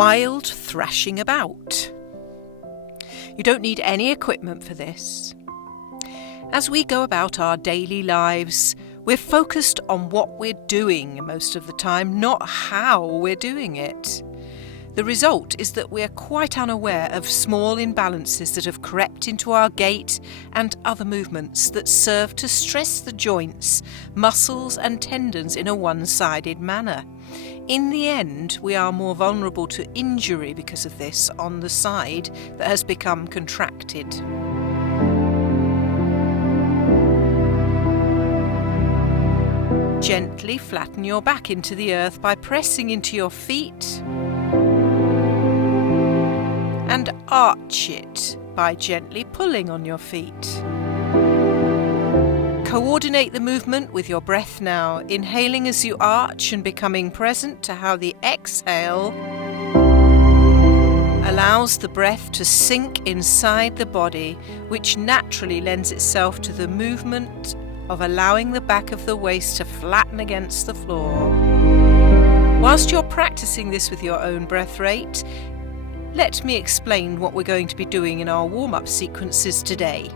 Wild Thrashing About. You don't need any equipment for this. As we go about our daily lives, we're focused on what we're doing most of the time, not how we're doing it. The result is that we're quite unaware of small imbalances that have crept into our gait and other movements that serve to stress the joints, muscles and tendons in a one-sided manner. In the end, we are more vulnerable to injury because of this on the side that has become contracted. Gently flatten your back into the earth by pressing into your feet, and arch it by gently pulling on your feet. Coordinate the movement with your breath now, inhaling as you arch and becoming present to how the exhale allows the breath to sink inside the body, which naturally lends itself to the movement of allowing the back of the waist to flatten against the floor. Whilst you're practicing this with your own breath rate, let me explain what we're going to be doing in our warm-up sequences today.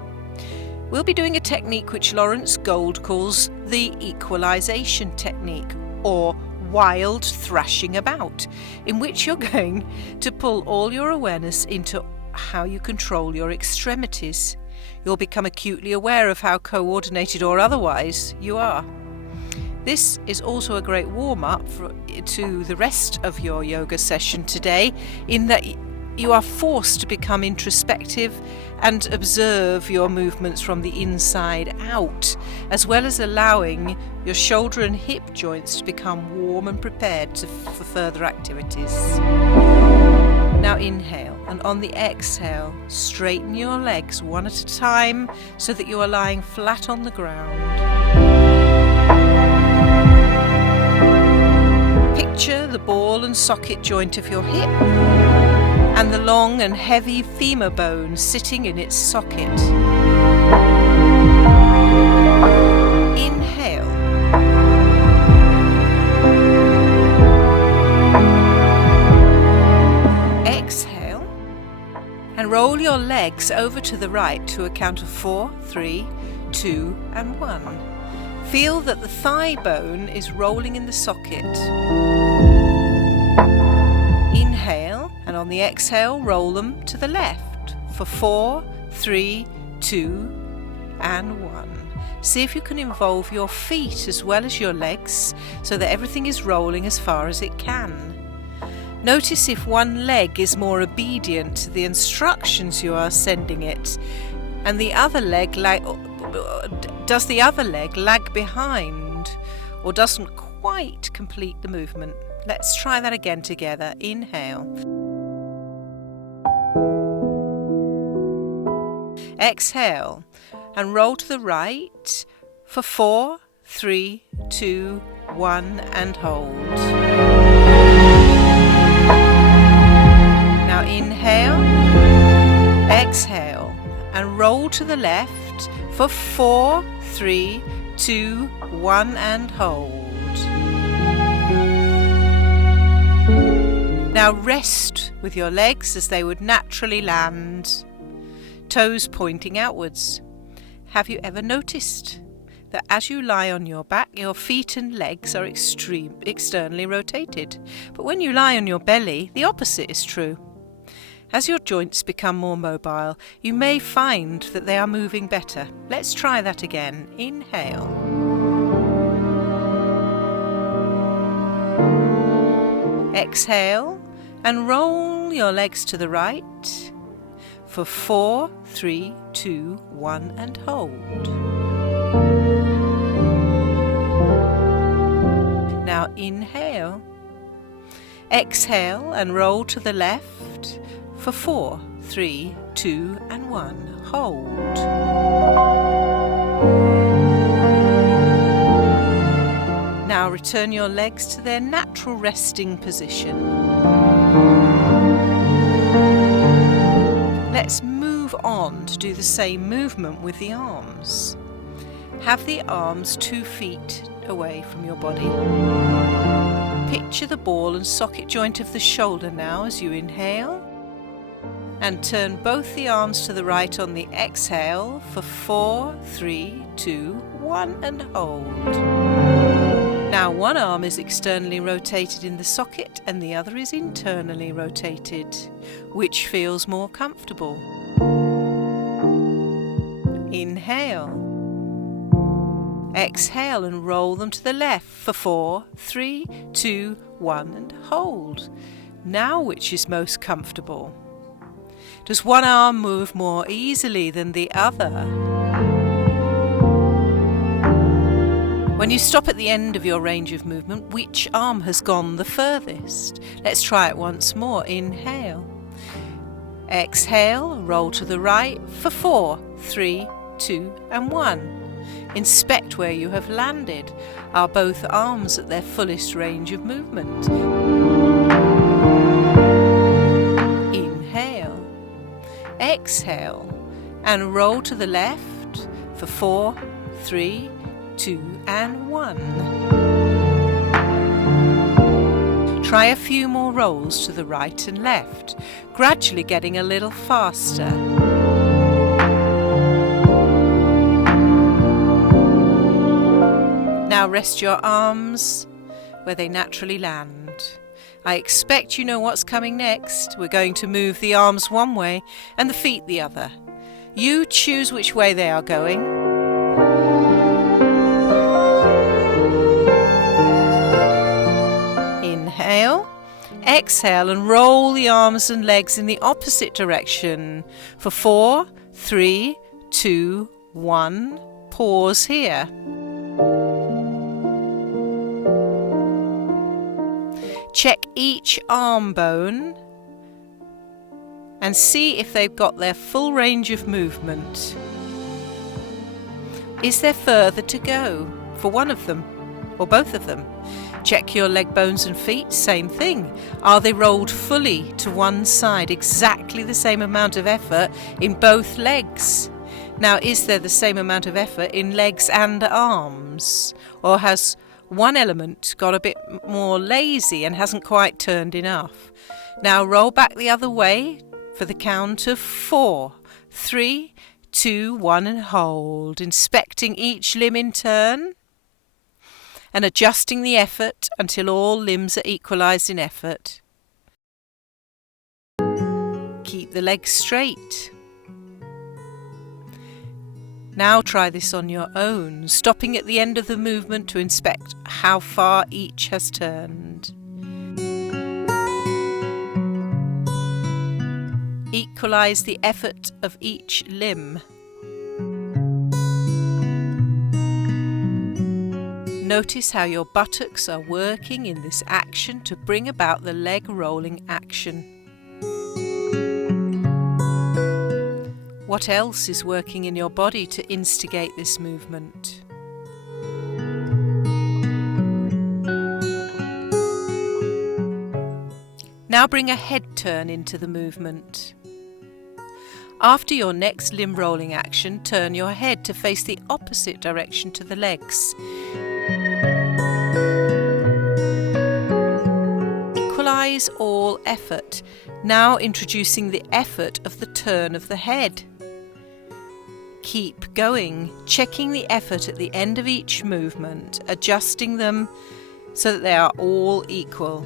We'll be doing a technique which Lawrence Gold calls the equalization technique, or wild thrashing about, in which you're going to pull all your awareness into how you control your extremities. You'll become acutely aware of how coordinated or otherwise you are. This is also a great warm-up to the rest of your yoga session today, in that you are forced to become introspective and observe your movements from the inside out, as well as allowing your shoulder and hip joints to become warm and prepared for further activities. Now inhale, and on the exhale, straighten your legs one at a time so that you are lying flat on the ground. Picture the ball and socket joint of your hip and the long and heavy femur bone sitting in its socket. Inhale. Exhale. And roll your legs over to the right to a count of 4, 3, 2 and 1. Feel that the thigh bone is rolling in the socket. Inhale, and on the exhale, roll them to the left for 4, 3, 2 and 1. See if you can involve your feet as well as your legs so that everything is rolling as far as it can. Notice if one leg is more obedient to the instructions you are sending it, and the other leg does the other leg lag behind or doesn't quite complete the movement. Let's try that again together. Inhale. Exhale and roll to the right for 4, 3, 2, 1 and hold. Now inhale, exhale and roll to the left for 4, 3, 2, 1 and hold. Now rest with your legs as they would naturally land, toes pointing outwards. Have you ever noticed that as you lie on your back, your feet and legs are externally rotated? But when you lie on your belly, the opposite is true. As your joints become more mobile, you may find that they are moving better. Let's try that again. Inhale. Exhale and roll your legs to the right for 4, 3, 2, 1 and hold. Now inhale. Exhale and roll to the left for 4, 3, 2 and 1. Hold. Now return your legs to their natural resting position. Let's move on to do the same movement with the arms. Have the arms 2 feet away from your body. picture the ball and socket joint of the shoulder now as you inhale. And turn both the arms to the right on the exhale for 4, 3, 2, 1 and hold. Now one arm is externally rotated in the socket and the other is internally rotated. Which feels more comfortable? Inhale. Exhale and roll them to the left for 4, 3, 2, 1 and hold. Now which is most comfortable? Does one arm move more easily than the other? When you stop at the end of your range of movement, which arm has gone the furthest? Let's try it once more. Inhale. Exhale, roll to the right for 4, 3, 2 and 1. Inspect where you have landed. Are both arms at their fullest range of movement? Inhale. Exhale and roll to the left for 4, 3, 2 and 1. Try a few more rolls to the right and left, gradually getting a little faster. Now rest your arms where they naturally land. I expect you know what's coming next. We're going to move the arms one way and the feet the other. You choose which way they are going. Inhale, exhale and roll the arms and legs in the opposite direction for 4, 3, 2, 1. Pause here. Check each arm bone and see if they've got their full range of movement. Is there further to go for one of them or both of them? Check your leg bones and feet, same thing. Are they rolled fully to one side, exactly the same amount of effort in both legs? Now, is there the same amount of effort in legs and arms? Or has one element got a bit more lazy and hasn't quite turned enough? Now roll back the other way for the count of 4, 3, 2, 1 and hold, inspecting each limb in turn and adjusting the effort until all limbs are equalised in effort. Keep the legs straight. Now try this on your own, stopping at the end of the movement to inspect how far each has turned. Equalise the effort of each limb. Notice how your buttocks are working in this action to bring about the leg rolling action. What else is working in your body to instigate this movement? Now bring a head turn into the movement. After your next limb rolling action, turn your head to face the opposite direction to the legs. Equalise all effort, now introducing the effort of the turn of the head. Keep going, checking the effort at the end of each movement, adjusting them so that they are all equal.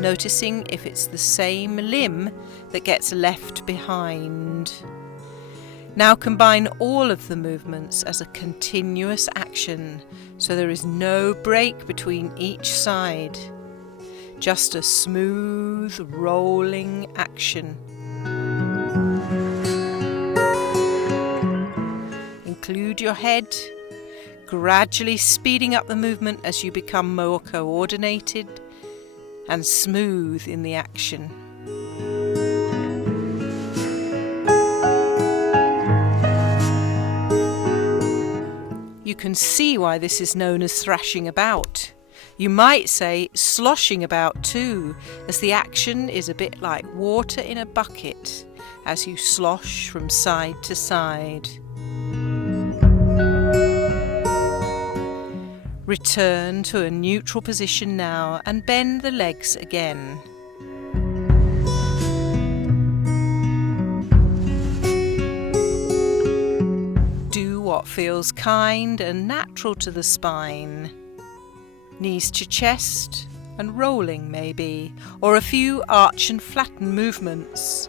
Noticing if it's the same limb that gets left behind. Now combine all of the movements as a continuous action, so there is no break between each side. Just a smooth, rolling action. Include your head, gradually speeding up the movement as you become more coordinated and smooth in the action. You can see why this is known as thrashing about. You might say sloshing about too, as the action is a bit like water in a bucket as you slosh from side to side. Return to a neutral position now and bend the legs again. Do what feels kind and natural to the spine. Knees to chest and rolling maybe, or a few arch and flatten movements.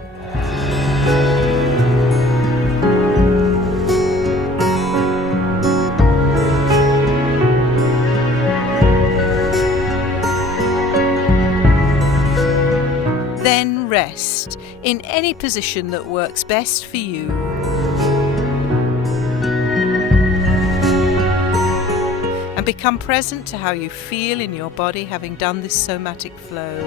Then rest in any position that works best for you. And become present to how you feel in your body having done this somatic flow.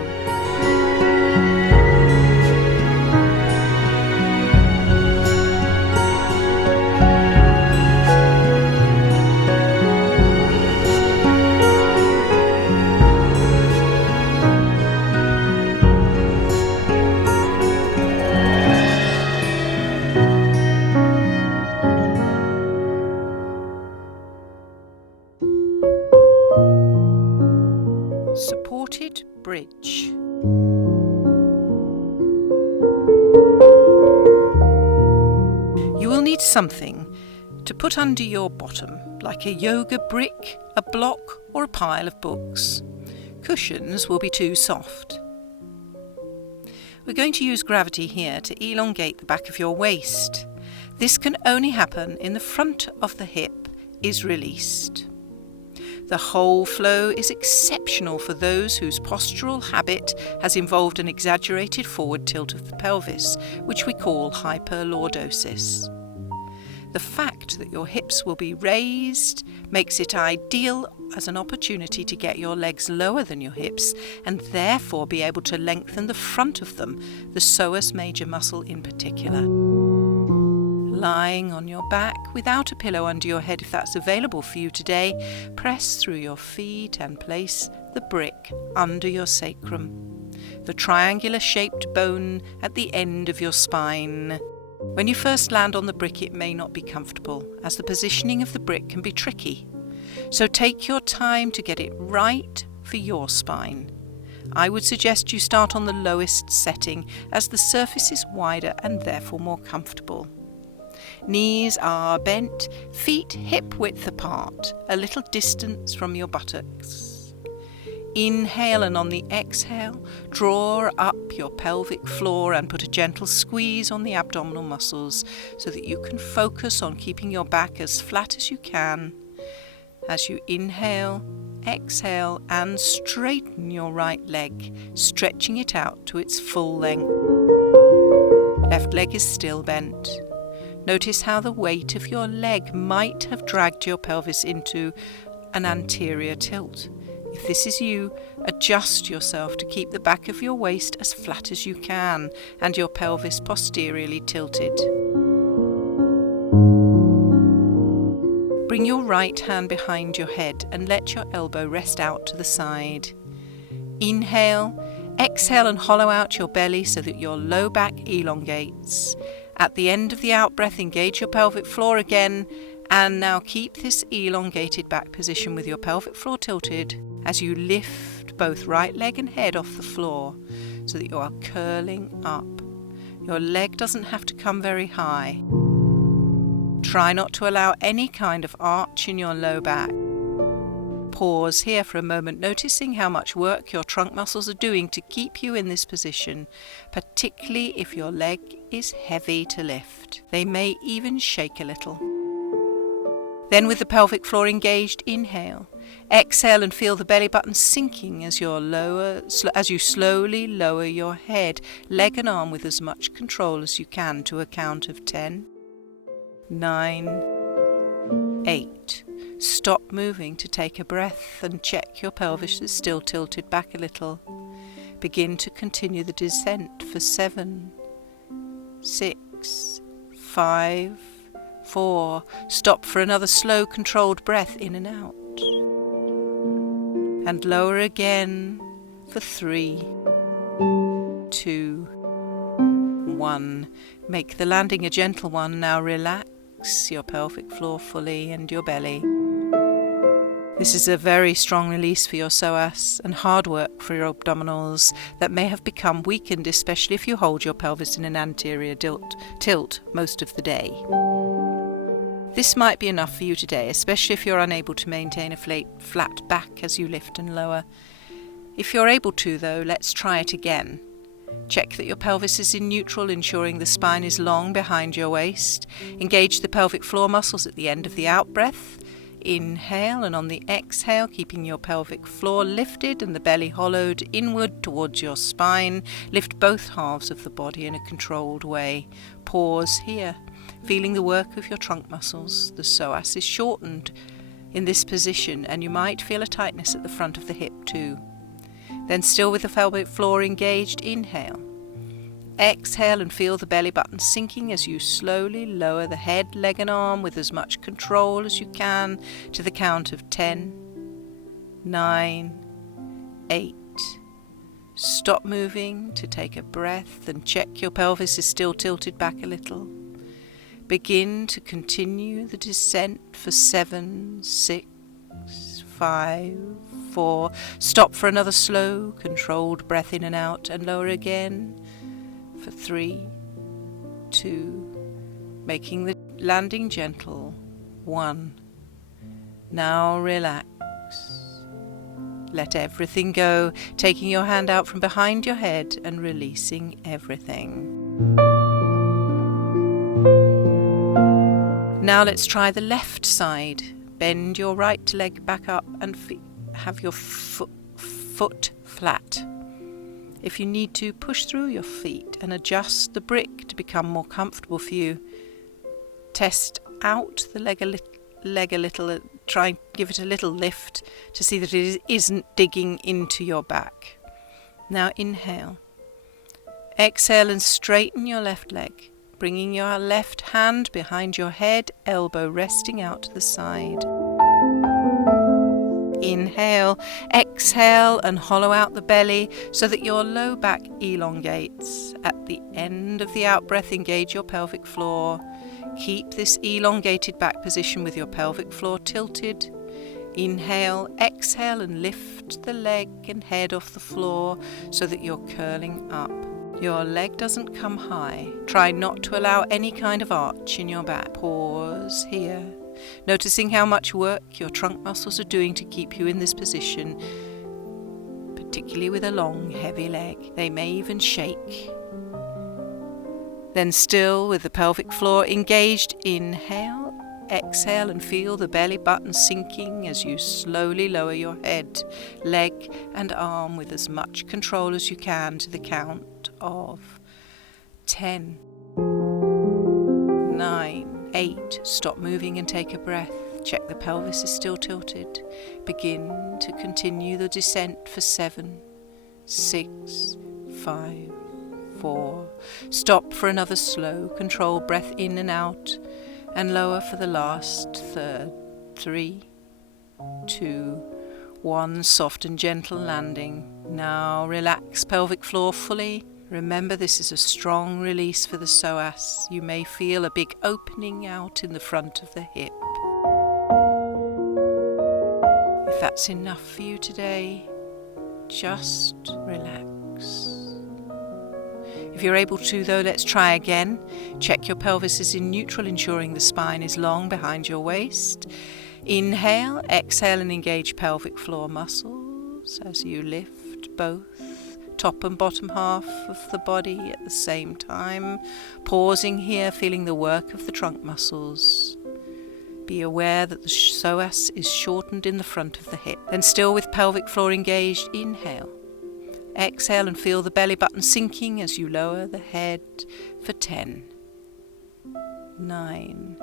Supported bridge. You will need something to put under your bottom, like a yoga brick, a block, or a pile of books. Cushions will be too soft. We're going to use gravity here to elongate the back of your waist. This can only happen in the front of the hip is released. The whole flow is exceptional for those whose postural habit has involved an exaggerated forward tilt of the pelvis, which we call hyperlordosis. The fact that your hips will be raised makes it ideal as an opportunity to get your legs lower than your hips and therefore be able to lengthen the front of them, the psoas major muscle in particular. Lying on your back without a pillow under your head if that's available for you today, press through your feet and place the brick under your sacrum, the triangular shaped bone at the end of your spine. When you first land on the brick, it may not be comfortable, as the positioning of the brick can be tricky. So take your time to get it right for your spine. I would suggest you start on the lowest setting, as the surface is wider and therefore more comfortable. Knees are bent, feet hip width apart, a little distance from your buttocks. Inhale, and on the exhale, draw up your pelvic floor and put a gentle squeeze on the abdominal muscles so that you can focus on keeping your back as flat as you can. As you inhale, exhale, and straighten your right leg, stretching it out to its full length. Left leg is still bent. Notice how the weight of your leg might have dragged your pelvis into an anterior tilt. If this is you, adjust yourself to keep the back of your waist as flat as you can and your pelvis posteriorly tilted. Bring your right hand behind your head and let your elbow rest out to the side. Inhale, exhale and hollow out your belly so that your low back elongates. At the end of the out-breath, engage your pelvic floor again, and now keep this elongated back position with your pelvic floor tilted as you lift both right leg and head off the floor so that you are curling up. Your leg doesn't have to come very high. Try not to allow any kind of arch in your low back. Pause here for a moment, noticing how much work your trunk muscles are doing to keep you in this position, particularly if your leg is heavy to lift. They may even shake a little. Then, with the pelvic floor engaged, inhale. Exhale and feel the belly button sinking as you slowly lower your head, leg and arm with as much control as you can to a count of 10, 9, 8. Stop moving to take a breath and check your pelvis is still tilted back a little. Begin to continue the descent for 7, 6, 5, 4. Stop for another slow, controlled breath in and out. And lower again for 3, 2, 1. Make the landing a gentle one. Now relax your pelvic floor fully and your belly. This is a very strong release for your psoas and hard work for your abdominals that may have become weakened, especially if you hold your pelvis in an anterior tilt most of the day. This might be enough for you today, especially if you're unable to maintain a flat back as you lift and lower. If you're able to, though, let's try it again. Check that your pelvis is in neutral, ensuring the spine is long behind your waist. Engage the pelvic floor muscles at the end of the out-breath. Inhale, and on the exhale, keeping your pelvic floor lifted and the belly hollowed inward towards your spine, lift both halves of the body in a controlled way. Pause here, feeling the work of your trunk muscles. The psoas is shortened in this position, and you might feel a tightness at the front of the hip too. Then, still with the pelvic floor engaged, inhale. Exhale and feel the belly button sinking as you slowly lower the head, leg and arm with as much control as you can to the count of 10, 9, 8. Stop moving to take a breath and check your pelvis is still tilted back a little. Begin to continue the descent for 7, 6, 5, 4. Stop for another slow, controlled breath in and out, and lower again for 3, 2, making the landing gentle. 1. Now relax. Let everything go, taking your hand out from behind your head and releasing everything. Now let's try the left side. Bend your right leg back up and have your foot flat. If you need to, push through your feet and adjust the brick to become more comfortable for you. Test out the leg a little, try and give it a little lift to see that it isn't digging into your back. Now inhale. Exhale and straighten your left leg, bringing your left hand behind your head, elbow resting out to the side. Inhale, exhale and hollow out the belly so that your low back elongates. At the end of the out-breath, engage your pelvic floor. Keep this elongated back position with your pelvic floor tilted. Inhale, exhale and lift the leg and head off the floor so that you're curling up. Your leg doesn't come high. Try not to allow any kind of arch in your back. Pause here, noticing how much work your trunk muscles are doing to keep you in this position, particularly with a long, heavy leg. They may even shake. Then, still with the pelvic floor engaged, inhale, exhale and feel the belly button sinking as you slowly lower your head, leg and arm with as much control as you can to the count of 10, 9, 8. Stop moving and take a breath. Check the pelvis is still tilted. Begin to continue the descent for 7, 6, 5, 4. Stop for another slow, controlled breath in and out, and lower for the last third. 3, 2, 1. Soft and gentle landing. Now relax pelvic floor fully. Remember, this is a strong release for the psoas. You may feel a big opening out in the front of the hip. If that's enough for you today, just relax. If you're able to, though, let's try again. Check your pelvis is in neutral, ensuring the spine is long behind your waist. Inhale, exhale and engage pelvic floor muscles as you lift both top and bottom half of the body at the same time. Pausing here, feeling the work of the trunk muscles. Be aware that the psoas is shortened in the front of the hip. Then, still with pelvic floor engaged, inhale. Exhale and feel the belly button sinking as you lower the head for 10, 9,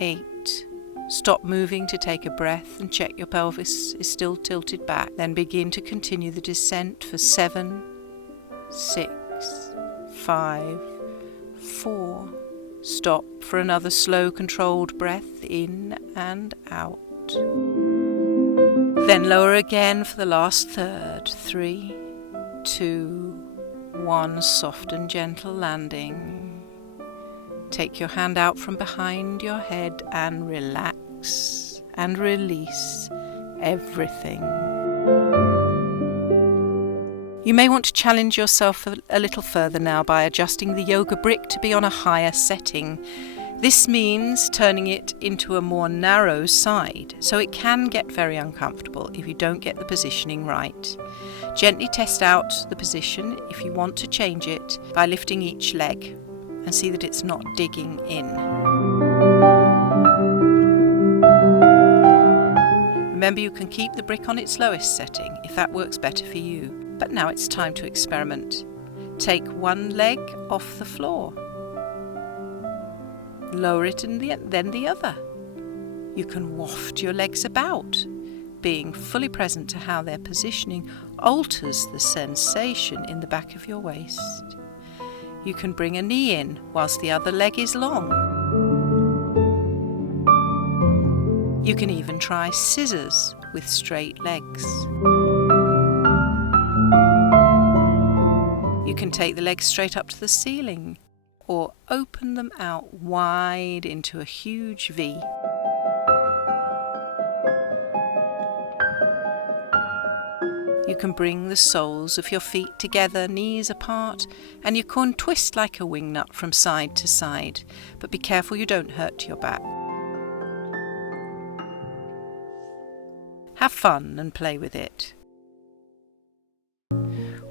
8. Stop moving to take a breath and check your pelvis is still tilted back. Then begin to continue the descent for 7, 6, 5, 4. Stop for another slow, controlled breath in and out. Then lower again for the last third. 3, 2, 1. Soft and gentle landing. Take your hand out from behind your head and relax. and release everything. You may want to challenge yourself a little further now by adjusting the yoga brick to be on a higher setting. This means turning it into a more narrow side, so it can get very uncomfortable if you don't get the positioning right. Gently test out the position if you want to change it by lifting each leg and see that it's not digging in. Remember, you can keep the brick on its lowest setting if that works better for you. But now it's time to experiment. Take one leg off the floor. Lower it and then the other. You can waft your legs about, being fully present to how their positioning alters the sensation in the back of your waist. You can bring a knee in whilst the other leg is long. You can even try scissors with straight legs. You can take the legs straight up to the ceiling or open them out wide into a huge V. You can bring the soles of your feet together, knees apart, and you can twist like a wingnut from side to side, but be careful you don't hurt your back. Have fun and play with it.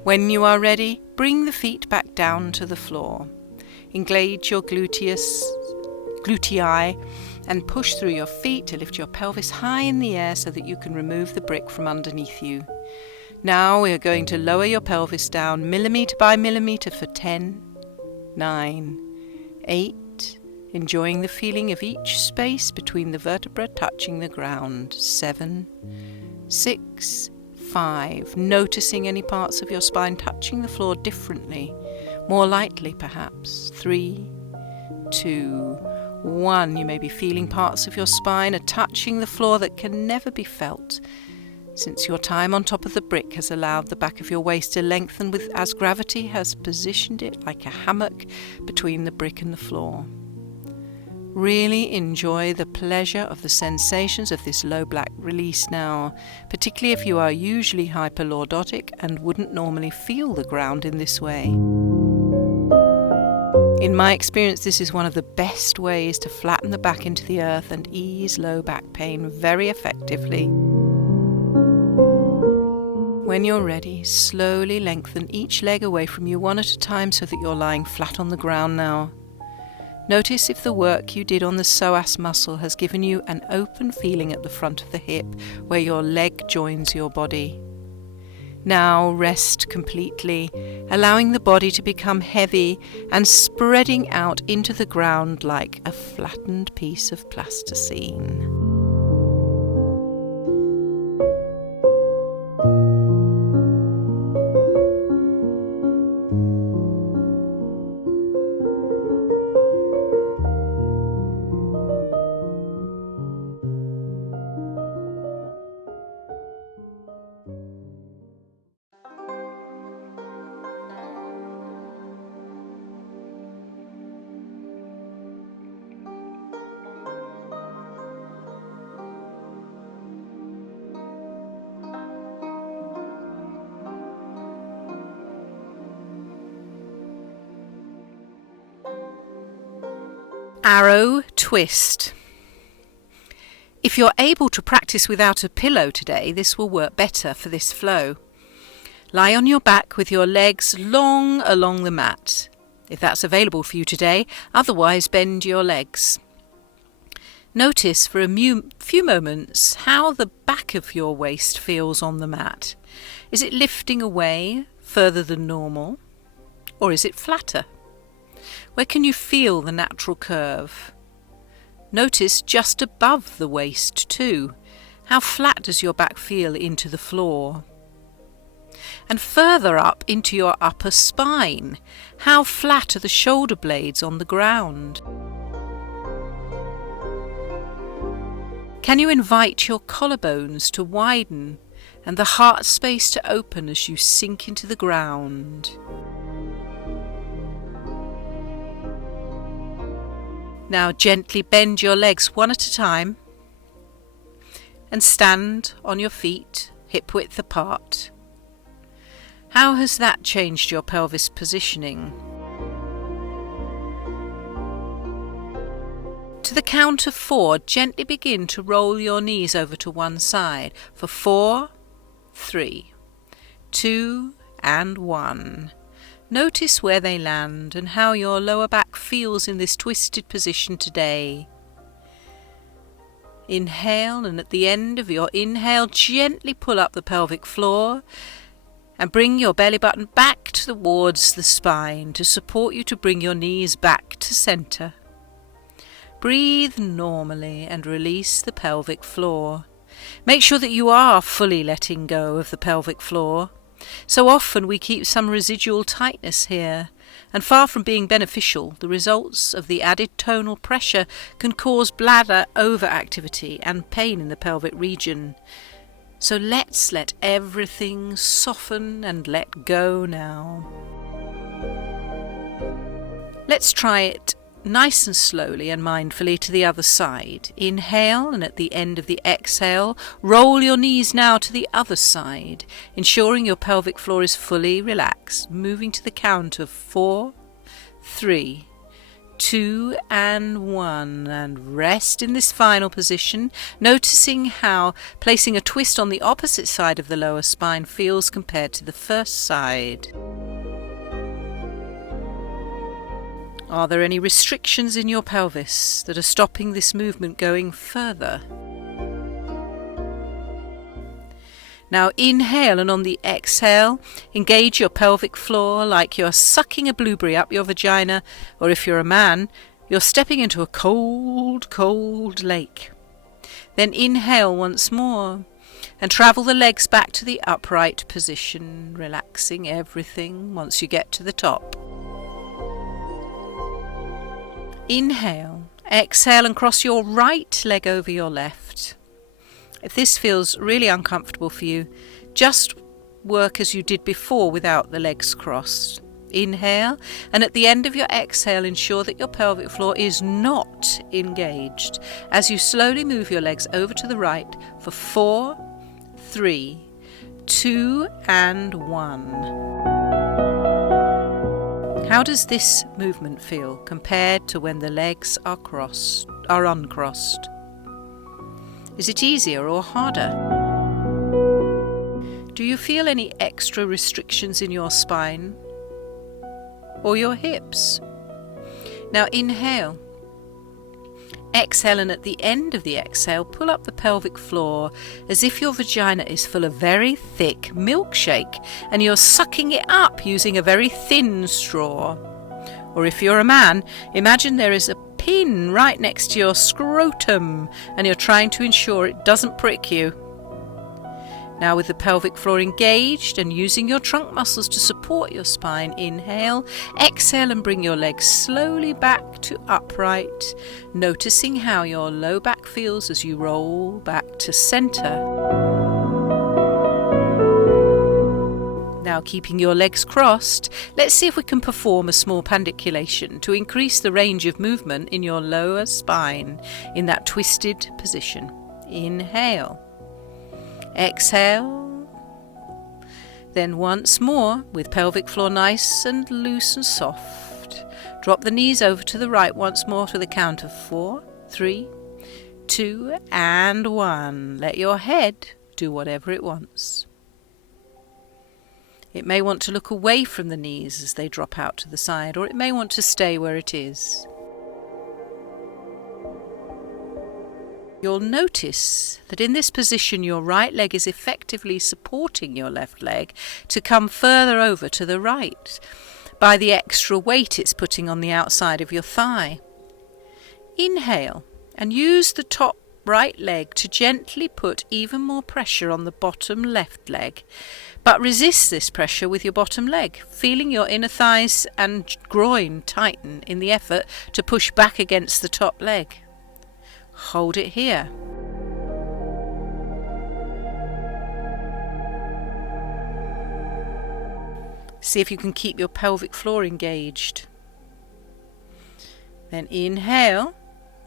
When you are ready, bring the feet back down to the floor. Engage your glutei and push through your feet to lift your pelvis high in the air so that you can remove the brick from underneath you. Now we are going to lower your pelvis down millimetre by millimetre for 10, 9, 8, enjoying the feeling of each space between the vertebrae touching the ground, 7, 6, 5, noticing any parts of your spine touching the floor differently, more lightly perhaps, 3, 2, 1. You may be feeling parts of your spine are touching the floor that can never be felt, since your time on top of the brick has allowed the back of your waist to lengthen as gravity has positioned it like a hammock between the brick and the floor. Really enjoy the pleasure of the sensations of this low back release now, particularly if you are usually hyperlordotic and wouldn't normally feel the ground in this way. In my experience, this is one of the best ways to flatten the back into the earth and ease low back pain very effectively. When you're ready, slowly lengthen each leg away from you one at a time so that you're lying flat on the ground now. Notice if the work you did on the psoas muscle has given you an open feeling at the front of the hip where your leg joins your body. Now rest completely, allowing the body to become heavy and spreading out into the ground like a flattened piece of plasticine. Arrow twist. If you're able to practice without a pillow today, this will work better for this flow. Lie on your back with your legs long along the mat, if that's available for you today. Otherwise, bend your legs. Notice for a few moments how the back of your waist feels on the mat. Is it lifting away further than normal, or is it flatter? Where can you feel the natural curve? Notice just above the waist too. How flat does your back feel into the floor? And further up into your upper spine, how flat are the shoulder blades on the ground? Can you invite your collarbones to widen and the heart space to open as you sink into the ground? Now gently bend your legs one at a time. and stand on your feet, hip width apart. How has that changed your pelvis positioning? To the count of 4, gently begin to roll your knees over to one side for 4, 3, 2 and 1. Notice where they land and how your lower back feels in this twisted position today. Inhale, and at the end of your inhale, gently pull up the pelvic floor and bring your belly button back towards the spine to support you to bring your knees back to center. Breathe normally and release the pelvic floor. Make sure that you are fully letting go of the pelvic floor. So often we keep some residual tightness here, and far from being beneficial, the results of the added tonal pressure can cause bladder overactivity and pain in the pelvic region. So let's let everything soften and let go now. Let's try it nice and slowly and mindfully to the other side. Inhale, and at the end of the exhale, roll your knees now to the other side, ensuring your pelvic floor is fully relaxed, moving to the count of 4, 3, 2 and 1, and rest in this final position, noticing how placing a twist on the opposite side of the lower spine feels compared to the first side. Are there any restrictions in your pelvis that are stopping this movement going further? Now inhale, and on the exhale, engage your pelvic floor like you're sucking a blueberry up your vagina, or if you're a man, you're stepping into a cold, cold lake. Then inhale once more and travel the legs back to the upright position, relaxing everything once you get to the top. Inhale, exhale and cross your right leg over your left. If this feels really uncomfortable for you, just work as you did before without the legs crossed. Inhale, and at the end of your exhale, ensure that your pelvic floor is not engaged as you slowly move your legs over to the right for 4, 3, 2 and 1. How does this movement feel compared to when the legs are uncrossed? Is it easier or harder? Do you feel any extra restrictions in your spine or your hips? Now inhale. Exhale, and at the end of the exhale, pull up the pelvic floor as if your vagina is full of very thick milkshake and you're sucking it up using a very thin straw. Or if you're a man, imagine there is a pin right next to your scrotum and you're trying to ensure it doesn't prick you. Now with the pelvic floor engaged and using your trunk muscles to support your spine, inhale, exhale and bring your legs slowly back to upright, noticing how your low back feels as you roll back to center. Now keeping your legs crossed, let's see if we can perform a small pandiculation to increase the range of movement in your lower spine in that twisted position. Inhale. Exhale, then once more with pelvic floor nice and loose and soft. Drop the knees over to the right once more to the count of 4, 3, 2 and 1. Let your head do whatever it wants. It may want to look away from the knees as they drop out to the side, or it may want to stay where it is. You'll notice that in this position your right leg is effectively supporting your left leg to come further over to the right by the extra weight it's putting on the outside of your thigh. Inhale and use the top right leg to gently put even more pressure on the bottom left leg, but resist this pressure with your bottom leg, feeling your inner thighs and groin tighten in the effort to push back against the top leg. Hold it here. See if you can keep your pelvic floor engaged. Then inhale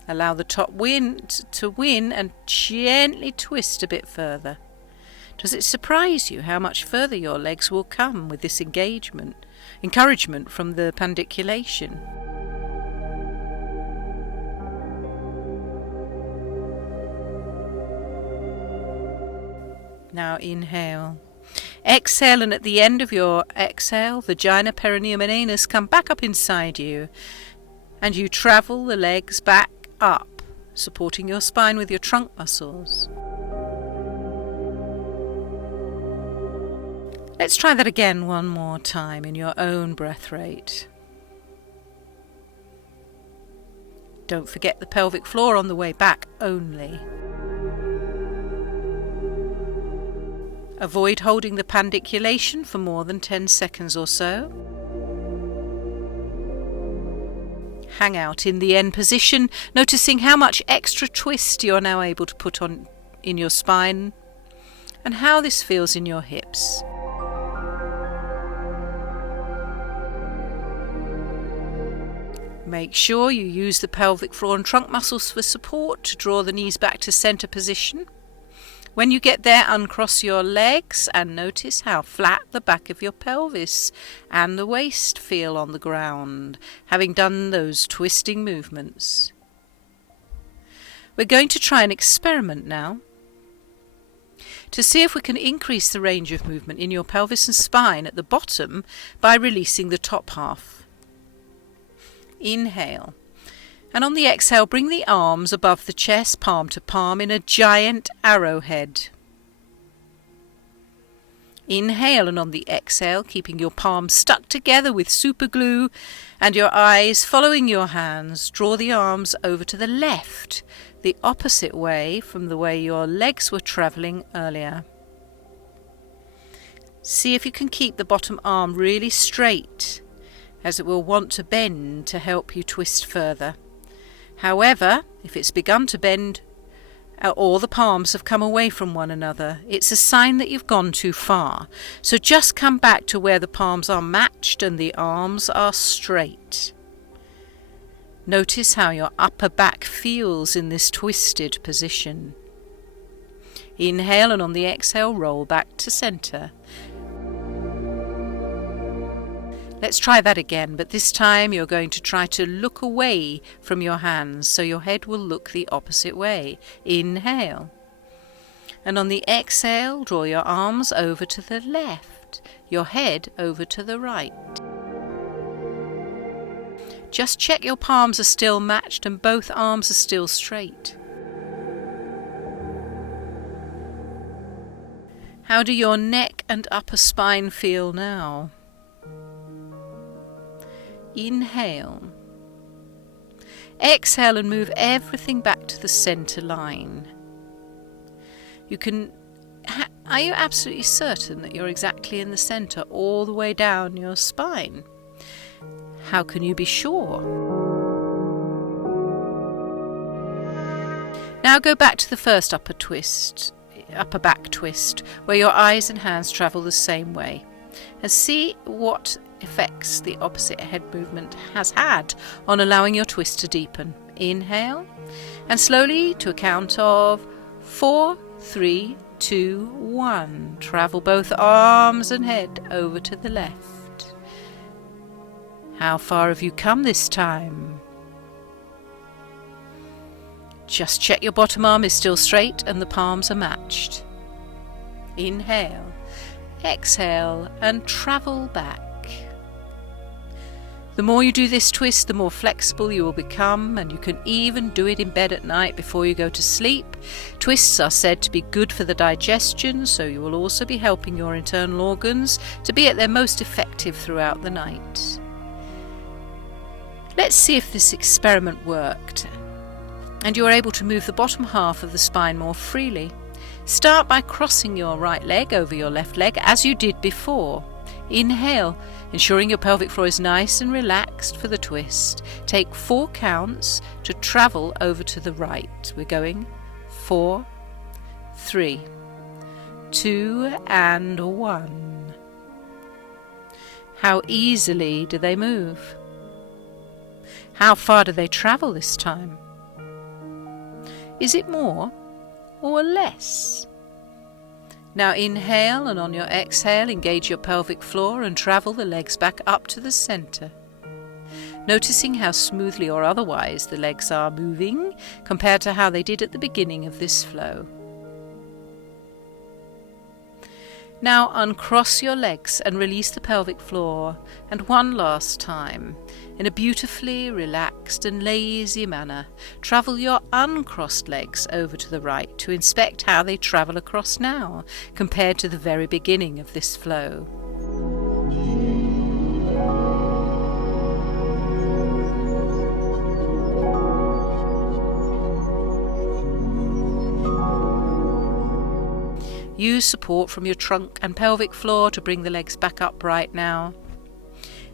Allow the top wind to win and gently twist a bit further. Does it surprise you how much further your legs will come with this encouragement from the pandiculation? Now inhale. Exhale, and at the end of your exhale, vagina, perineum and anus come back up inside you, and you travel the legs back up, supporting your spine with your trunk muscles. Let's try that again one more time in your own breath rate. Don't forget the pelvic floor on the way back only. Avoid holding the pandiculation for more than 10 seconds or so. Hang out in the end position, noticing how much extra twist you're now able to put on in your spine and how this feels in your hips. Make sure you use the pelvic floor and trunk muscles for support to draw the knees back to center position. When you get there, uncross your legs and notice how flat the back of your pelvis and the waist feel on the ground, having done those twisting movements. We're going to try an experiment now to see if we can increase the range of movement in your pelvis and spine at the bottom by releasing the top half. Inhale. And on the exhale, bring the arms above the chest, palm to palm, in a giant arrowhead. Inhale, and on the exhale, keeping your palms stuck together with super glue and your eyes following your hands, draw the arms over to the left, the opposite way from the way your legs were travelling earlier. See if you can keep the bottom arm really straight, as it will want to bend to help you twist further. However, if it's begun to bend or the palms have come away from one another, it's a sign that you've gone too far. So just come back to where the palms are matched and the arms are straight. Notice how your upper back feels in this twisted position. Inhale, and on the exhale, roll back to center. Let's try that again, but this time you're going to try to look away from your hands so your head will look the opposite way. Inhale. And on the exhale, draw your arms over to the left, your head over to the right. Just check your palms are still matched and both arms are still straight. How do your neck and upper spine feel now? Inhale. Exhale and move everything back to the center line. Are you absolutely certain that you're exactly in the center all the way down your spine? How can you be sure? Now go back to the first upper back twist, where your eyes and hands travel the same way, and see what effects the opposite head movement has had on allowing your twist to deepen. Inhale, and slowly to a count of 4, 3, 2, 1. Travel both arms and head over to the left. How far have you come this time? Just check your bottom arm is still straight and the palms are matched. Inhale, exhale, and travel back. The more you do this twist, the more flexible you will become, and you can even do it in bed at night before you go to sleep. Twists are said to be good for the digestion, so you will also be helping your internal organs to be at their most effective throughout the night. Let's see if this experiment worked, and you are able to move the bottom half of the spine more freely. Start by crossing your right leg over your left leg as you did before. Inhale, ensuring your pelvic floor is nice and relaxed for the twist. Take 4 counts to travel over to the right. We're going 4, 3, 2, and 1. How easily do they move? How far do they travel this time? Is it more or less? Now inhale, and on your exhale engage your pelvic floor and travel the legs back up to the centre. Noticing how smoothly or otherwise the legs are moving compared to how they did at the beginning of this flow. Now uncross your legs and release the pelvic floor, and one last time, in a beautifully relaxed and lazy manner, travel your uncrossed legs over to the right to inspect how they travel across now compared to the very beginning of this flow. Use support from your trunk and pelvic floor to bring the legs back upright now.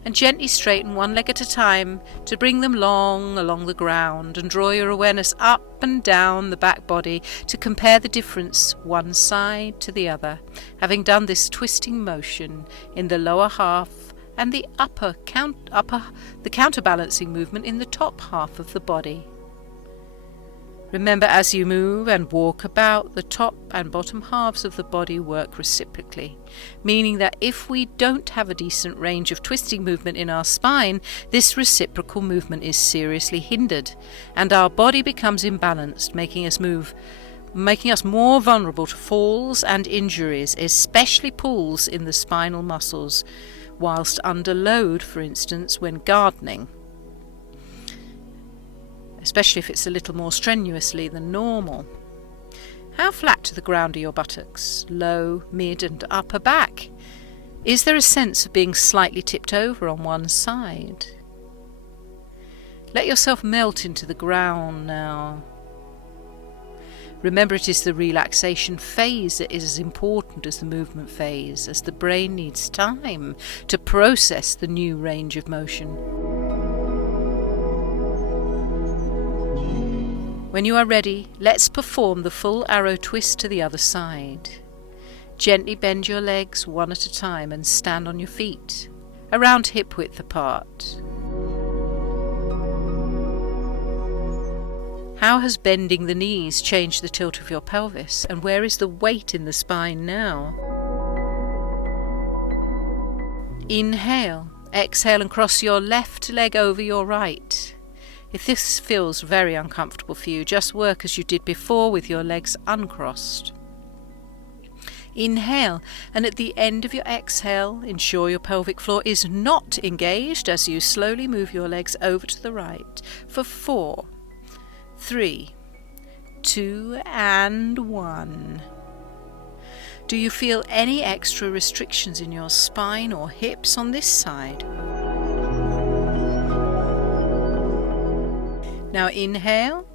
And gently straighten one leg at a time to bring them long along the ground, and draw your awareness up and down the back body to compare the difference one side to the other, having done this twisting motion in the lower half and the counterbalancing movement in the top half of the body. Remember, as you move and walk about, the top and bottom halves of the body work reciprocally, meaning that if we don't have a decent range of twisting movement in our spine, this reciprocal movement is seriously hindered, and our body becomes imbalanced, making us more vulnerable to falls and injuries, especially pulls in the spinal muscles, whilst under load, for instance, when gardening, especially if it's a little more strenuously than normal. How flat to the ground are your buttocks, low, mid and upper back? Is there a sense of being slightly tipped over on one side? Let yourself melt into the ground now. Remember, it is the relaxation phase that is as important as the movement phase, as the brain needs time to process the new range of motion. When you are ready, let's perform the full arrow twist to the other side. Gently bend your legs one at a time and stand on your feet, around hip width apart. How has bending the knees changed the tilt of your pelvis, and where is the weight in the spine now? Inhale, exhale and cross your left leg over your right. If this feels very uncomfortable for you, just work as you did before with your legs uncrossed. Inhale, and at the end of your exhale, ensure your pelvic floor is not engaged as you slowly move your legs over to the right for 4, 3, 2 and 1. Do you feel any extra restrictions in your spine or hips on this side? Now inhale,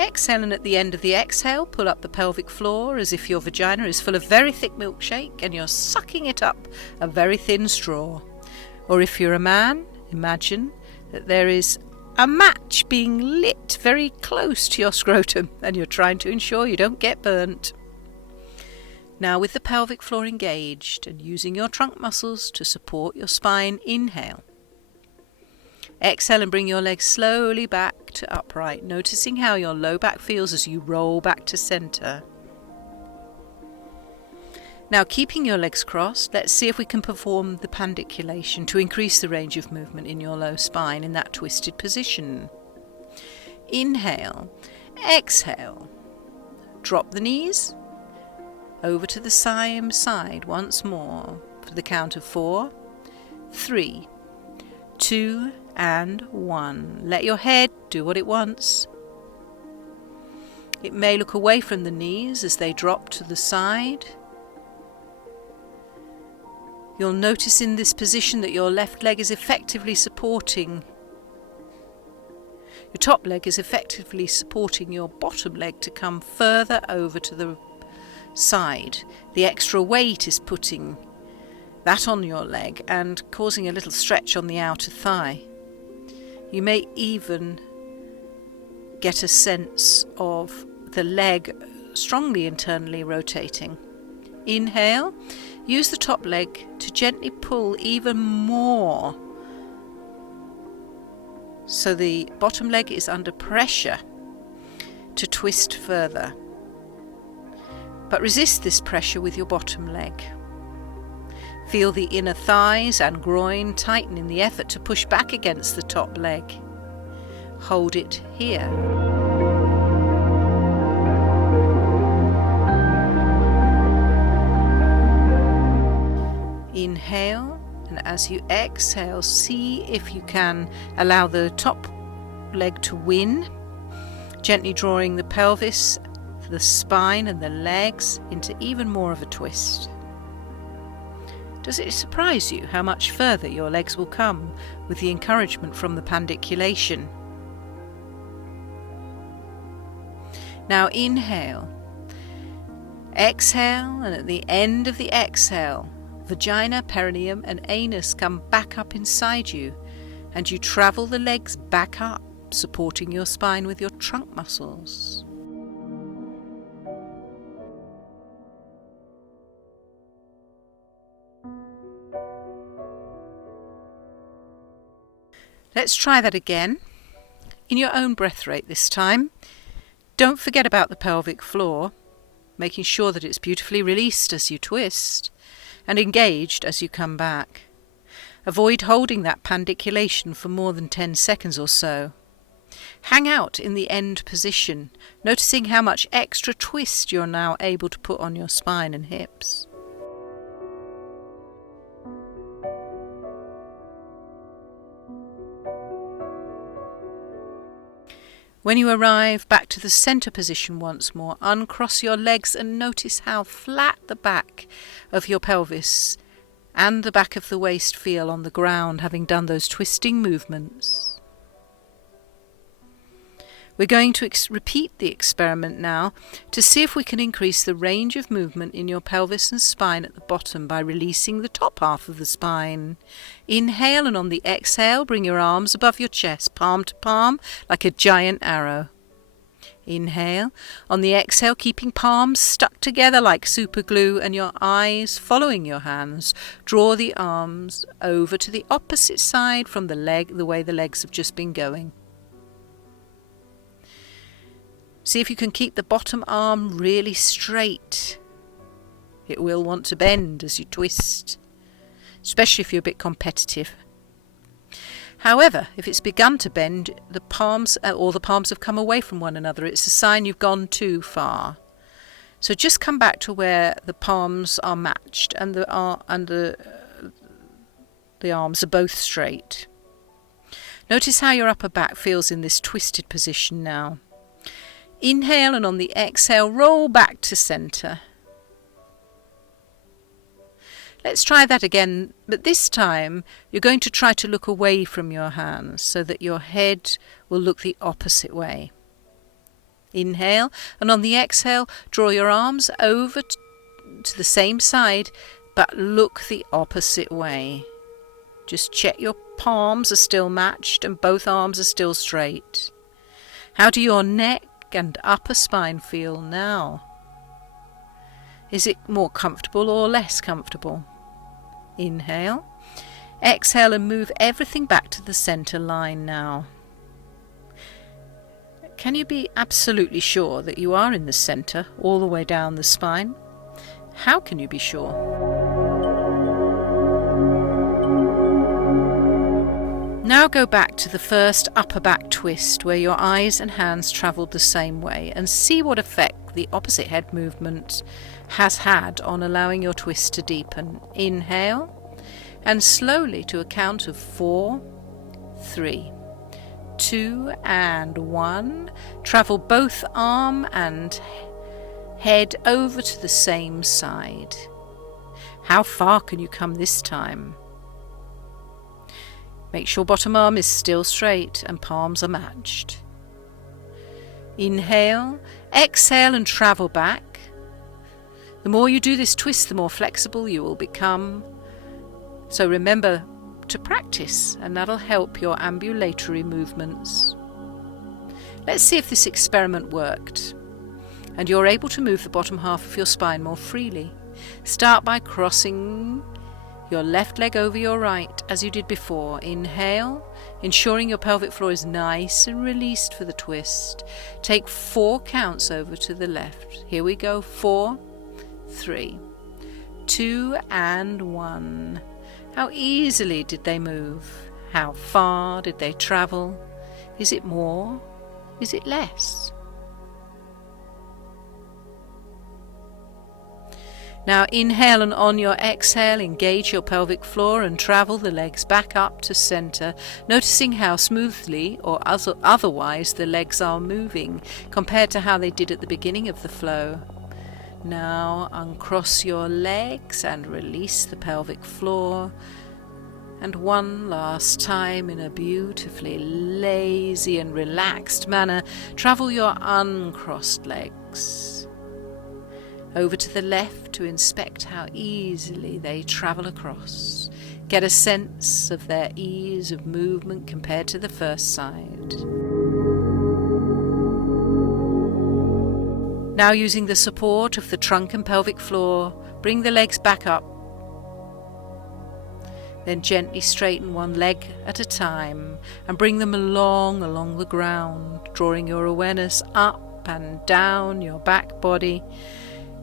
exhale, and at the end of the exhale, pull up the pelvic floor as if your vagina is full of very thick milkshake and you're sucking it up a very thin straw. Or if you're a man, imagine that there is a match being lit very close to your scrotum and you're trying to ensure you don't get burnt. Now, with the pelvic floor engaged and using your trunk muscles to support your spine, inhale. Exhale and bring your legs slowly back to upright, noticing how your low back feels as you roll back to center. Now, keeping your legs crossed, let's see if we can perform the pandiculation to increase the range of movement in your low spine in that twisted position. Inhale, exhale, drop the knees, over to the same side once more for the count of 4, 3, 2 and 1. Let your head do what it wants. It may look away from the knees as they drop to the side. You'll notice in this position that your left leg is effectively supporting. Your top leg is effectively supporting your bottom leg to come further over to the side. The extra weight is putting that on your leg and causing a little stretch on the outer thigh. You may even get a sense of the leg strongly internally rotating. Inhale, use the top leg to gently pull even more so the bottom leg is under pressure to twist further. But resist this pressure with your bottom leg. Feel the inner thighs and groin tighten in the effort to push back against the top leg. Hold it here. Inhale, and as you exhale, see if you can allow the top leg to win, gently drawing the pelvis, the spine and the legs into even more of a twist. Does it surprise you how much further your legs will come with the encouragement from the pandiculation? Now inhale, exhale, and at the end of the exhale, vagina, perineum and anus come back up inside you, and you travel the legs back up, supporting your spine with your trunk muscles. Let's try that again, in your own breath rate this time. Don't forget about the pelvic floor, making sure that it's beautifully released as you twist and engaged as you come back. Avoid holding that pandiculation for more than 10 seconds or so. Hang out in the end position, noticing how much extra twist you're now able to put on your spine and hips. When you arrive back to the center position once more, uncross your legs and notice how flat the back of your pelvis and the back of the waist feel on the ground, having done those twisting movements. We're going to repeat the experiment now to see if we can increase the range of movement in your pelvis and spine at the bottom by releasing the top half of the spine. Inhale, and on the exhale, bring your arms above your chest, palm to palm, like a giant arrow. Inhale. On the exhale, keeping palms stuck together like super glue and your eyes following your hands, draw the arms over to the opposite side from the way the legs have just been going. See if you can keep the bottom arm really straight. It will want to bend as you twist, especially if you're a bit competitive. However, if it's begun to bend, the palms have come away from one another. It's a sign you've gone too far. So just come back to where the palms are matched and the arms are both straight. Notice how your upper back feels in this twisted position now. Inhale, and on the exhale, roll back to center. Let's try that again, but this time you're going to try to look away from your hands so that your head will look the opposite way. Inhale, and on the exhale, draw your arms over to the same side, but look the opposite way. Just check your palms are still matched and both arms are still straight. How do your neck and upper spine feel now? Is it more comfortable or less comfortable? Inhale, exhale, and move everything back to the center line now. Can you be absolutely sure that you are in the center all the way down the spine? How can you be sure? Now go back to the first upper back twist where your eyes and hands travelled the same way and see what effect the opposite head movement has had on allowing your twist to deepen. Inhale, and slowly to a count of 4, 3, 2 and 1, travel both arm and head over to the same side. How far can you come this time? Make sure bottom arm is still straight and palms are matched. Inhale, exhale and travel back. The more you do this twist, the more flexible you will become. So remember to practice, and that'll help your ambulatory movements. Let's see if this experiment worked and you're able to move the bottom half of your spine more freely. Start by crossing your left leg over your right as you did before. Inhale, ensuring your pelvic floor is nice and released for the twist. Take 4 counts over to the left. Here we go. 4, 3, 2 and 1. How easily did they move? How far did they travel? Is it more? Is it less? Now inhale, and on your exhale engage your pelvic floor and travel the legs back up to center, noticing how smoothly or otherwise the legs are moving compared to how they did at the beginning of the flow. Now uncross your legs and release the pelvic floor. And one last time, in a beautifully lazy and relaxed manner, travel your uncrossed legs over to the left to inspect how easily they travel across. Get a sense of their ease of movement compared to the first side. Now, using the support of the trunk and pelvic floor, bring the legs back up. Then gently straighten one leg at a time and bring them along the ground, drawing your awareness up and down your back body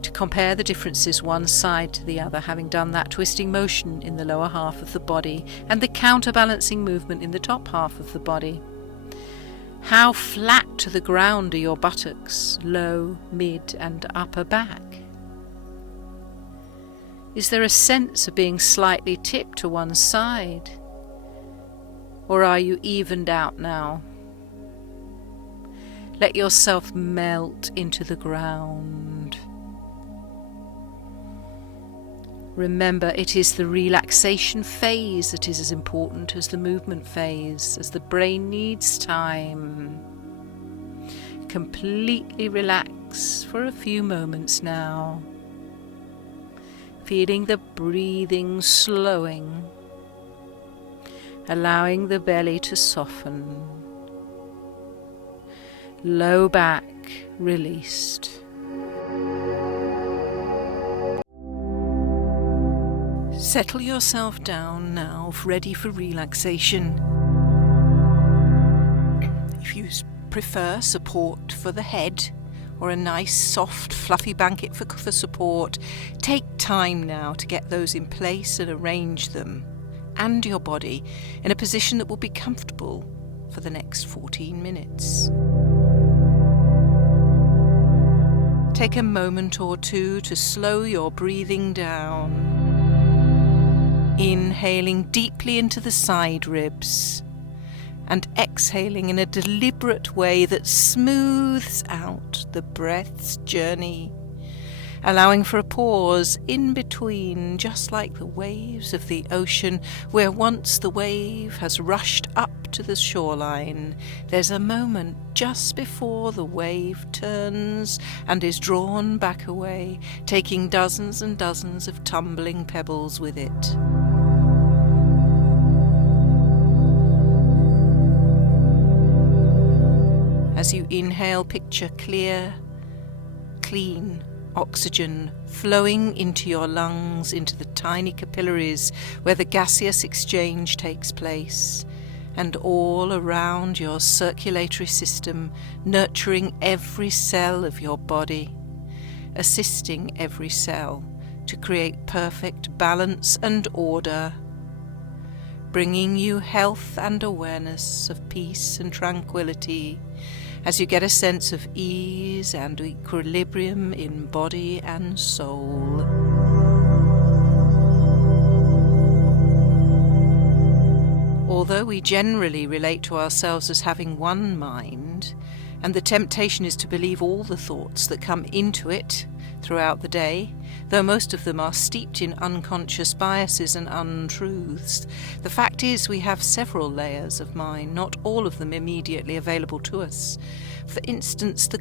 to compare the differences one side to the other, having done that twisting motion in the lower half of the body and the counterbalancing movement in the top half of the body. How flat to the ground are your buttocks, low, mid and upper back? Is there a sense of being slightly tipped to one side? Or are you evened out now? Let yourself melt into the ground. Remember, it is the relaxation phase that is as important as the movement phase, as the brain needs time. Completely relax for a few moments now. Feeling the breathing slowing, allowing the belly to soften, low back released. Settle yourself down now, ready for relaxation. If you prefer support for the head, or a nice, soft, fluffy blanket for support, take time now to get those in place and arrange them and your body in a position that will be comfortable for the next 14 minutes. Take a moment or two to slow your breathing down, inhaling deeply into the side ribs and exhaling in a deliberate way that smooths out the breath's journey, allowing for a pause in between, just like the waves of the ocean, where once the wave has rushed up to the shoreline, there's a moment just before the wave turns and is drawn back away, taking dozens and dozens of tumbling pebbles with it. As you inhale, picture clear, clean oxygen flowing into your lungs, into the tiny capillaries where the gaseous exchange takes place, and all around your circulatory system, nurturing every cell of your body, assisting every cell to create perfect balance and order, bringing you health and awareness of peace and tranquility, as you get a sense of ease and equilibrium in body and soul. Although we generally relate to ourselves as having one mind, and the temptation is to believe all the thoughts that come into it throughout the day, though most of them are steeped in unconscious biases and untruths, the fact is we have several layers of mind, not all of them immediately available to us. For instance, the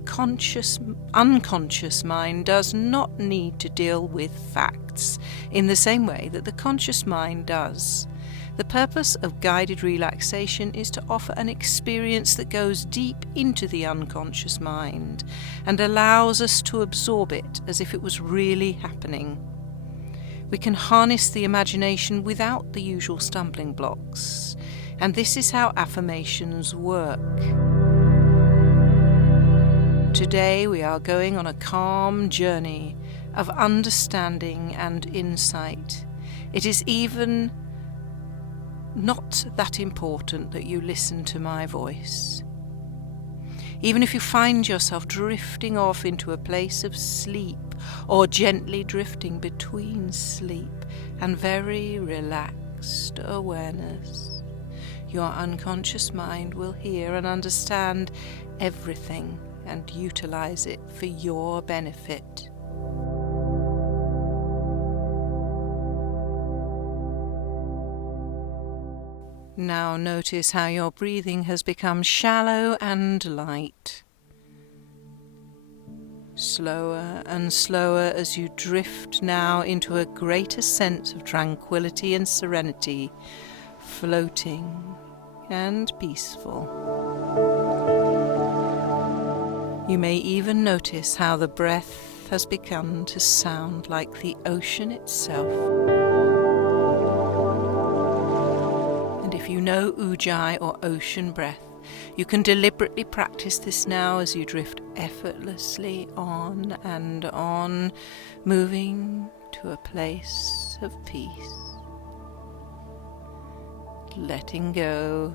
unconscious mind does not need to deal with facts in the same way that the conscious mind does. The purpose of guided relaxation is to offer an experience that goes deep into the unconscious mind and allows us to absorb it as if it was really happening. We can harness the imagination without the usual stumbling blocks, and this is how affirmations work. Today we are going on a calm journey of understanding and insight. It is even not that important that you listen to my voice. Even if you find yourself drifting off into a place of sleep, or gently drifting between sleep and very relaxed awareness, your unconscious mind will hear and understand everything and utilize it for your benefit. Now notice how your breathing has become shallow and light. Slower and slower as you drift now into a greater sense of tranquility and serenity, floating and peaceful. You may even notice how the breath has begun to sound like the ocean itself. And if you know Ujjayi or ocean breath, you can deliberately practice this now as you drift effortlessly on and on, moving to a place of peace. Letting go.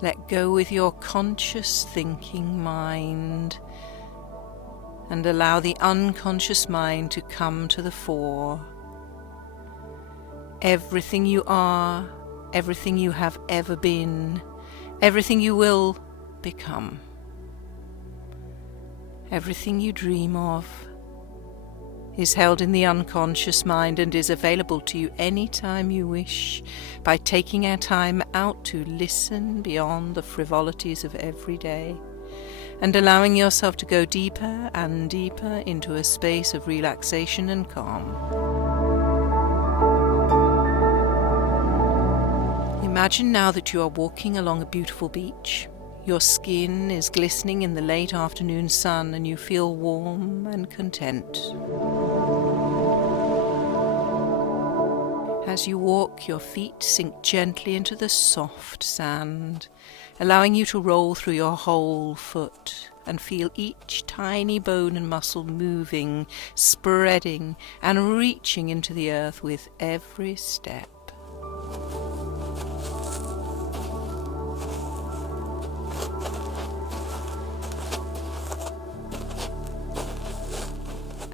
Let go with your conscious thinking mind and allow the unconscious mind to come to the fore. Everything you are, everything you have ever been, everything you will become, everything you dream of is held in the unconscious mind and is available to you anytime you wish by taking our time out to listen beyond the frivolities of every day and allowing yourself to go deeper and deeper into a space of relaxation and calm. Imagine now that you are walking along a beautiful beach. Your skin is glistening in the late afternoon sun and you feel warm and content. As you walk, your feet sink gently into the soft sand, allowing you to roll through your whole foot and feel each tiny bone and muscle moving, spreading and reaching into the earth with every step.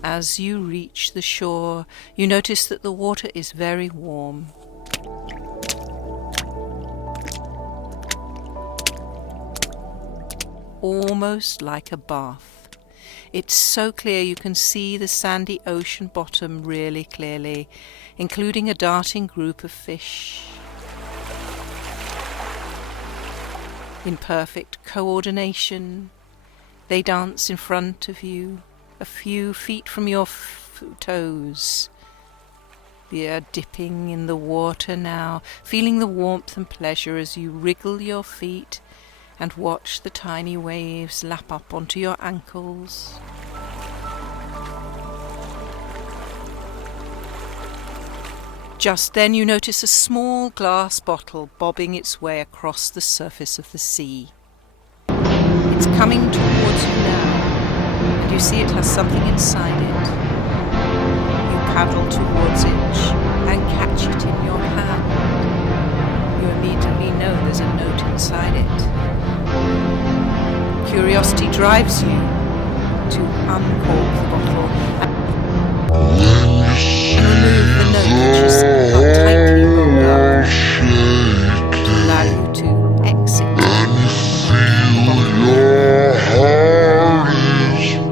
As you reach the shore, you notice that the water is very warm. Almost like a bath. It's so clear you can see the sandy ocean bottom really clearly, including a darting group of fish. In perfect coordination, they dance in front of you, a few feet from your toes. You are dipping in the water now, feeling the warmth and pleasure as you wriggle your feet and watch the tiny waves lap up onto your ankles. Just then you notice a small glass bottle bobbing its way across the surface of the sea. It's coming towards you now. You see it has something inside it. You paddle towards it and catch it in your hand. You immediately know there's a note inside it. Curiosity drives you to uncork the bottle and remove the note, which is tightly rolled up, to allow you to exit the bottle.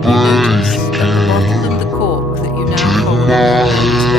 Notice that the bottle and the cork that you now hold are vintage.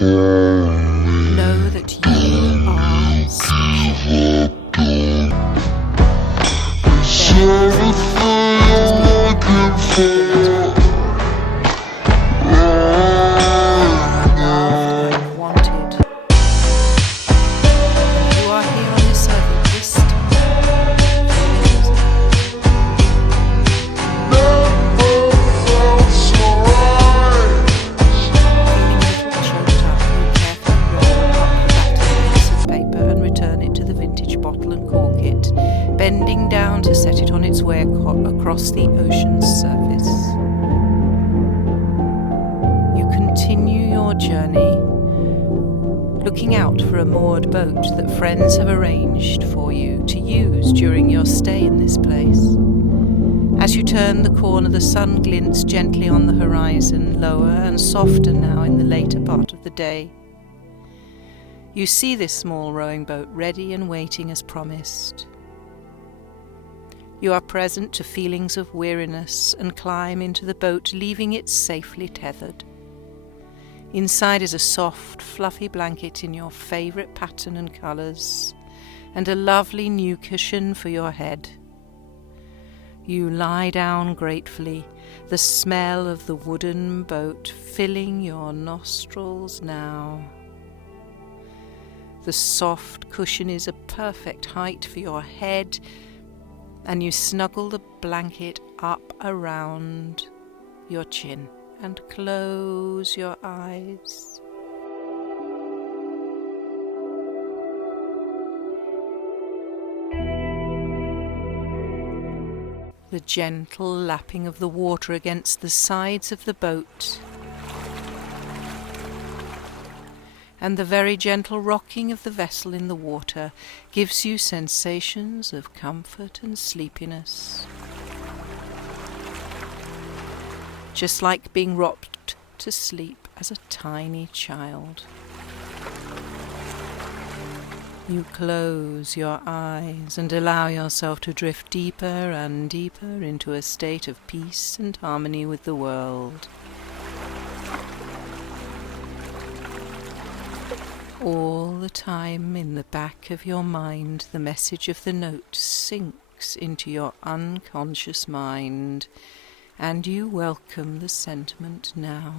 Know that you are special. Wanted. You are here on this earth at this bending down to set it on its way across the ocean's surface. You continue your journey, looking out for a moored boat that friends have arranged for you to use during your stay in this place. As you turn the corner, the sun glints gently on the horizon, lower and softer now in the later part of the day. You see this small rowing boat ready and waiting as promised. You are present to feelings of weariness and climb into the boat, leaving it safely tethered. Inside is a soft, fluffy blanket in your favourite pattern and colours, and a lovely new cushion for your head. You lie down gratefully, the smell of the wooden boat filling your nostrils now. The soft cushion is a perfect height for your head, and you snuggle the blanket up around your chin and close your eyes. The gentle lapping of the water against the sides of the boat, and the very gentle rocking of the vessel in the water gives you sensations of comfort and sleepiness. Just like being rocked to sleep as a tiny child. You close your eyes and allow yourself to drift deeper and deeper into a state of peace and harmony with the world. All the time in the back of your mind, the message of the note sinks into your unconscious mind, and you welcome the sentiment now.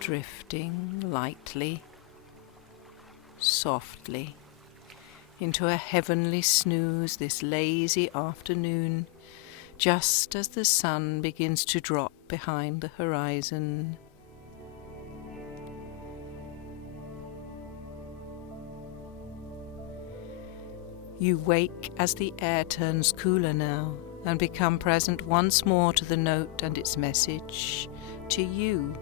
Drifting lightly, softly, into a heavenly snooze this lazy afternoon, just as the sun begins to drop behind the horizon. You wake as the air turns cooler now and become present once more to the note and its message to you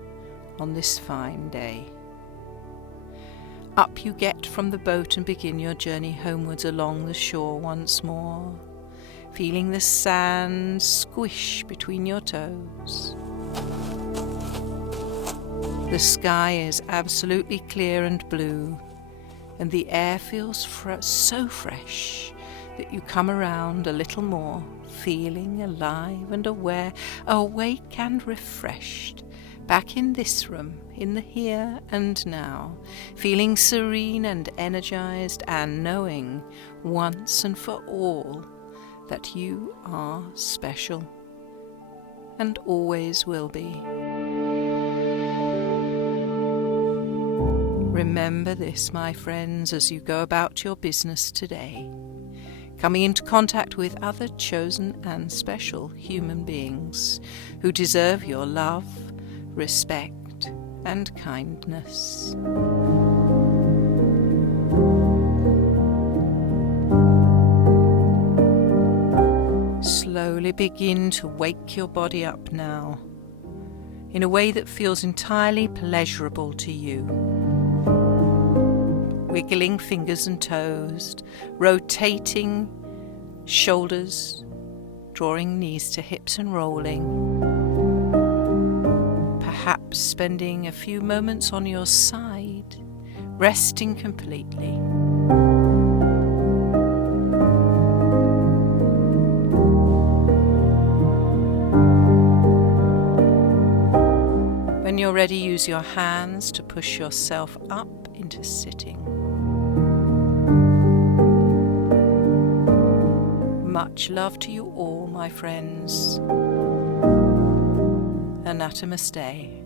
on this fine day. Up you get from the boat and begin your journey homewards along the shore once more, feeling the sand squish between your toes. The sky is absolutely clear and blue, and the air feels so fresh that you come around a little more, feeling alive and aware, awake and refreshed, back in this room, in the here and now, feeling serene and energized and knowing once and for all that you are special and always will be. Remember this, my friends, as you go about your business today, coming into contact with other chosen and special human beings who deserve your love, respect, and kindness. Slowly begin to wake your body up now, in a way that feels entirely pleasurable to you. Wiggling fingers and toes, rotating shoulders, drawing knees to hips and rolling. Perhaps spending a few moments on your side, resting completely. you're ready, use your hands to push yourself up into sitting. Much love to you all, my friends. Namaste.